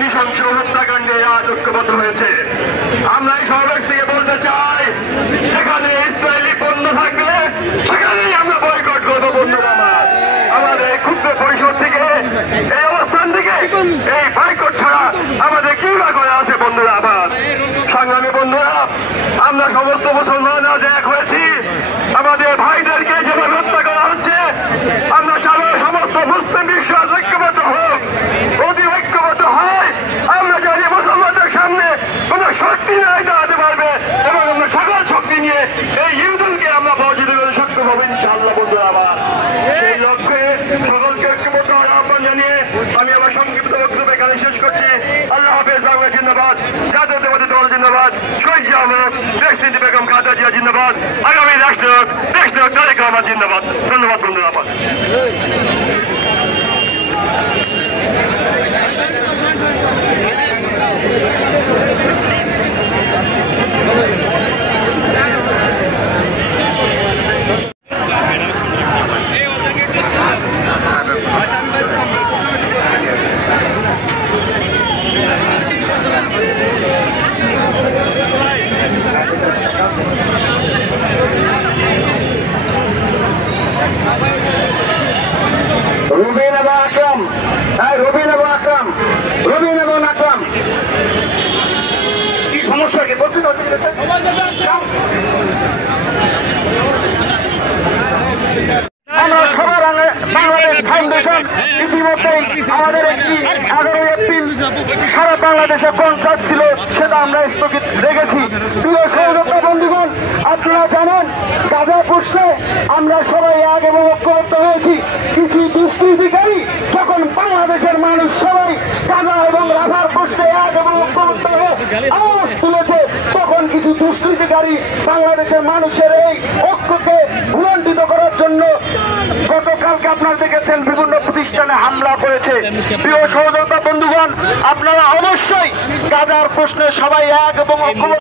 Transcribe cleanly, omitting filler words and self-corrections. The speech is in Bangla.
নৃশংস হত্যাকাণ্ডে আজ ঐক্যবদ্ধ হয়েছে। আমরা এই সমাবেশ থেকে বলতে চাই, যেখানে ইসরায়েলি পণ্য থাকবে সেখানেই আমরা বয়কট করবো। বন্ধুরা আমাদের ক্ষুদ্র পরিসর থেকে এই অবস্থান থেকে এই বয়কট ছাড়া আমাদের কি বা করা আছে? বন্ধুরা আমার, সংগ্রামী বন্ধুরা, আমরা সমস্ত মুসলমান আজ এক হয়েছি। আমাদের ভাইদেরকে যেভাবে হত্যা করা হচ্ছে, আমরা সমস্ত মুসলিম বিশ্ব ঐক্যবদ্ধ হোক। অতি ঐক্যবদ্ধ হয় আমরা জানি মুসলমানদের সামনে কোন শক্তি নাই দাঁড়াতে পারবে, এবং আমরা সকল শক্তি নিয়ে এই ইউদুলকে আমরা পরাজিত করে সক্ষম হবো ইনশাআল্লাহ। বন্ধুরা আমার, সেই লক্ষ্যে সকলকে ঐক্যবদ্ধ হওয়ার আহ্বান জানিয়ে আমি আমার সংক্ষিপ্ত বক্তব্য এখানে শেষ করছি। আল্লাহ হাফেজ। বাংলা জিন্দাবাদ, জাতীয়তাবাদী দল জিন্দাবাদ, শহীদ জিয়া আহমদ, দেশনীতি বেগম খালেদা জিয়া জিন্দাবাদ, আগামী রাষ্ট্রনায়ক তারেক রহমান জিন্দাবাদ। ধন্যবাদ বন্ধুরা আমার। রুবিন এবং আকরাম, রুবিন এবং আকরাম, রুবিন এবং আকরাম, কি সমস্যা? কি বলছেন? আমরা সবার বাংলাদেশ ফাউন্ডেশন ইতিমধ্যেই আমাদের একটি 11 এপ্রিল সারা বাংলাদেশে কনসার্ট ছিল, সেটা আমরা স্থগিত রেখেছি। প্রিয় সহযোদ্ধা বন্ধুগণ, আপনারা জানেন গাজা প্রশ্নে আমরা সবাই এক এবং ঐক্যবদ্ধ হয়েছি। কিছু দুষ্কৃতিকারী যখন বাংলাদেশের মানুষ সবাই গাজা এবং রাফার প্রশ্নে এক এবং ঐক্যবদ্ধ হয়ে আওয়াজ তুলেছে, তখন কিছু দুষ্কৃতিকারী বাংলাদেশের মানুষের এই ঐক্যকে ভুলণ্ঠিত করার জন্য গতকালকে আপনারা দেখেছেন বিভিন্ন প্রতিষ্ঠানে হামলা করেছে। প্রিয় সহযোদ্ধা বন্ধুগণ, আপনারা অবশ্যই গাজার প্রশ্নে সবাই এক এবং ঐক্যবদ্ধ